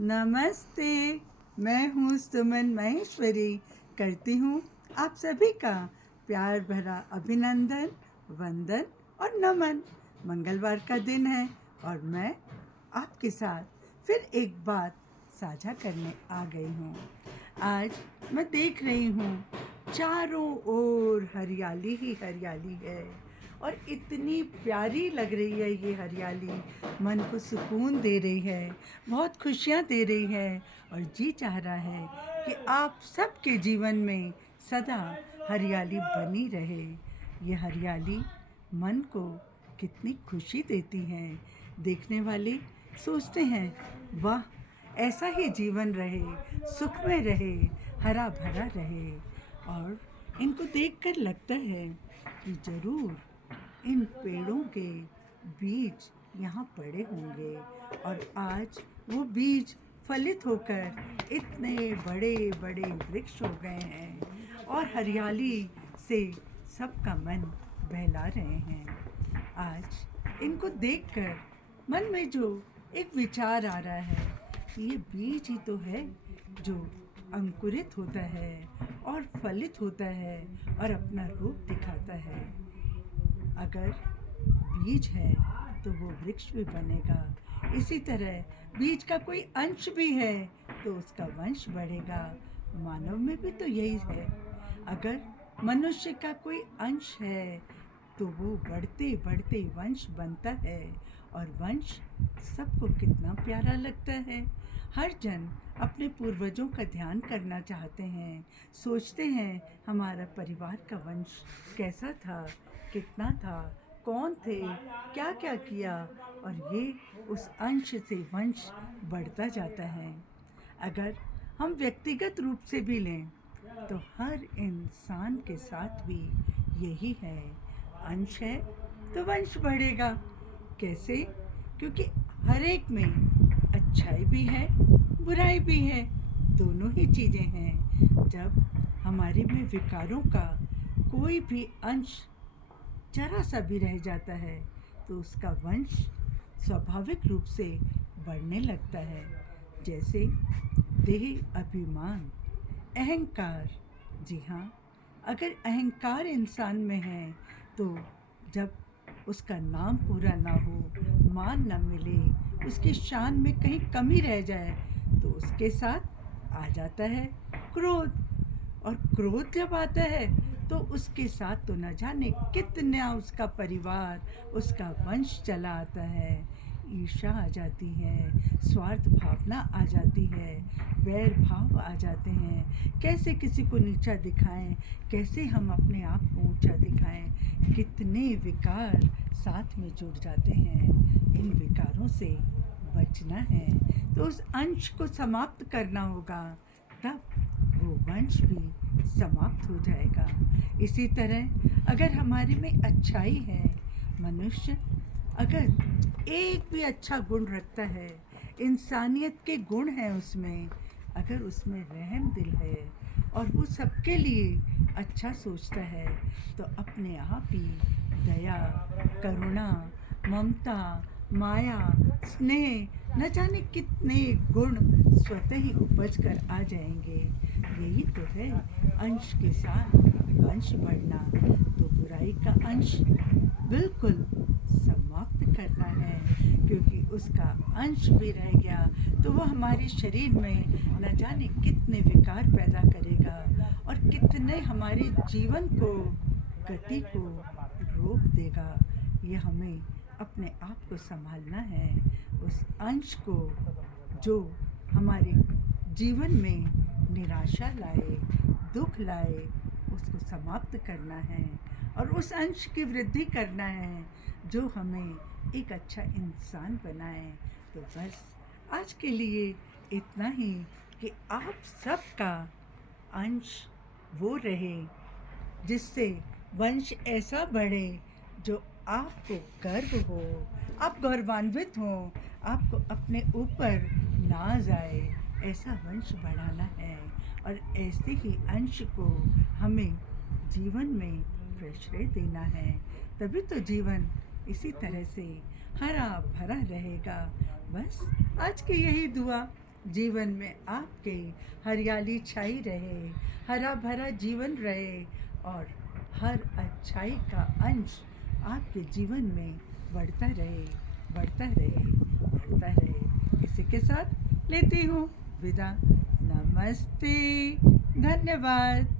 नमस्ते। मैं हूँ सुमन महेश्वरी। करती हूँ आप सभी का प्यार भरा अभिनंदन, वंदन और नमन। मंगलवार का दिन है और मैं आपके साथ फिर एक बात साझा करने आ गई हूँ। आज मैं देख रही हूँ चारों ओर हरियाली ही हरियाली है और इतनी प्यारी लग रही है ये हरियाली। मन को सुकून दे रही है, बहुत खुशियाँ दे रही है और जी चाह रहा है कि आप सबके जीवन में सदा हरियाली बनी रहे। ये हरियाली मन को कितनी खुशी देती है। देखने वाले सोचते हैं, वाह, ऐसा ही जीवन रहे, सुख में रहे, हरा भरा रहे। और इनको देखकर लगता है कि ज़रूर इन पेड़ों के बीज यहाँ पड़े होंगे और आज वो बीज फलित होकर इतने बड़े बड़े वृक्ष हो गए हैं और हरियाली से सबका मन बहला रहे हैं। आज इनको देखकर मन में जो एक विचार आ रहा है कि ये बीज ही तो है जो अंकुरित होता है और फलित होता है और अपना रूप दिखाता है। अगर बीज है तो वो वृक्ष भी बनेगा। इसी तरह बीज का कोई अंश भी है तो उसका वंश बढ़ेगा। मानव में भी तो यही है। अगर मनुष्य का कोई अंश है तो वो बढ़ते बढ़ते वंश बनता है और वंश सबको कितना प्यारा लगता है। हर जन अपने पूर्वजों का ध्यान करना चाहते हैं, सोचते हैं हमारा परिवार का वंश कैसा था, कितना था, कौन थे, क्या क्या किया, और ये उस अंश से वंश बढ़ता जाता है। अगर हम व्यक्तिगत रूप से भी लें तो हर इंसान के साथ भी यही है। अंश है तो वंश बढ़ेगा। कैसे? क्योंकि हर एक में अच्छाई भी है, बुराई भी है, दोनों ही चीज़ें हैं। जब हमारे में विकारों का कोई भी अंश जरा सा भी रह जाता है तो उसका वंश स्वाभाविक रूप से बढ़ने लगता है। जैसे देह अभिमान, अहंकार। जी हाँ, अगर अहंकार इंसान में है तो जब उसका नाम पूरा ना हो, मान न मिले, उसकी शान में कहीं कमी रह जाए तो उसके साथ आ जाता है क्रोध। और क्रोध जब आता है तो उसके साथ तो न जाने कितना उसका परिवार, उसका वंश चला आता है। ईर्ष्या आ जाती है, स्वार्थ भावना आ जाती है, वैर भाव आ जाते हैं। कैसे किसी को नीचा दिखाएं, कैसे हम अपने आप को ऊंचा दिखाएं। कितने विकार साथ में जुड़ जाते हैं। इन विकारों से बचना है तो उस अंश को समाप्त करना होगा, तब वो वंश भी समाप्त हो जाएगा। इसी तरह अगर हमारे में अच्छाई है, मनुष्य अगर एक भी अच्छा गुण रखता है, इंसानियत के गुण हैं उसमें, अगर उसमें रहम दिल है और वो सबके लिए अच्छा सोचता है तो अपने आप ही दया, करुणा, ममता, माया, स्नेह, न जाने कितने गुण स्वतः ही उपज कर आ जाएंगे। यही तो है अंश के साथ वंश बढ़ना। तो बुराई का अंश बिल्कुल समाप्त करना है, क्योंकि उसका अंश भी रह गया तो वह हमारे शरीर में न जाने कितने विकार पैदा करेगा और कितने हमारे जीवन को, गति को रोक देगा। ये हमें अपने आप को संभालना है। उस अंश को जो हमारे जीवन में निराशा लाए, दुख लाए, उसको समाप्त करना है और उस अंश की वृद्धि करना है जो हमें एक अच्छा इंसान बनाए। तो बस आज के लिए इतना ही कि आप सबका अंश वो रहे जिससे वंश ऐसा बढ़े जो आपको गर्व हो, आप गौरवान्वित हो, आपको अपने ऊपर नाज आए। ऐसा वंश बढ़ाना है और ऐसे ही अंश को हमें जीवन में प्रश्रय देना है। तभी तो जीवन इसी तरह से हरा भरा रहेगा। बस आज की यही दुआ। जीवन में आपके हरियाली छाई रहे, हरा भरा जीवन रहे और हर अच्छाई का अंश आपके जीवन में बढ़ता रहे, बढ़ता रहे, बढ़ता रहे। इसी के साथ लेती हूँ विदा। नमस्ते, धन्यवाद।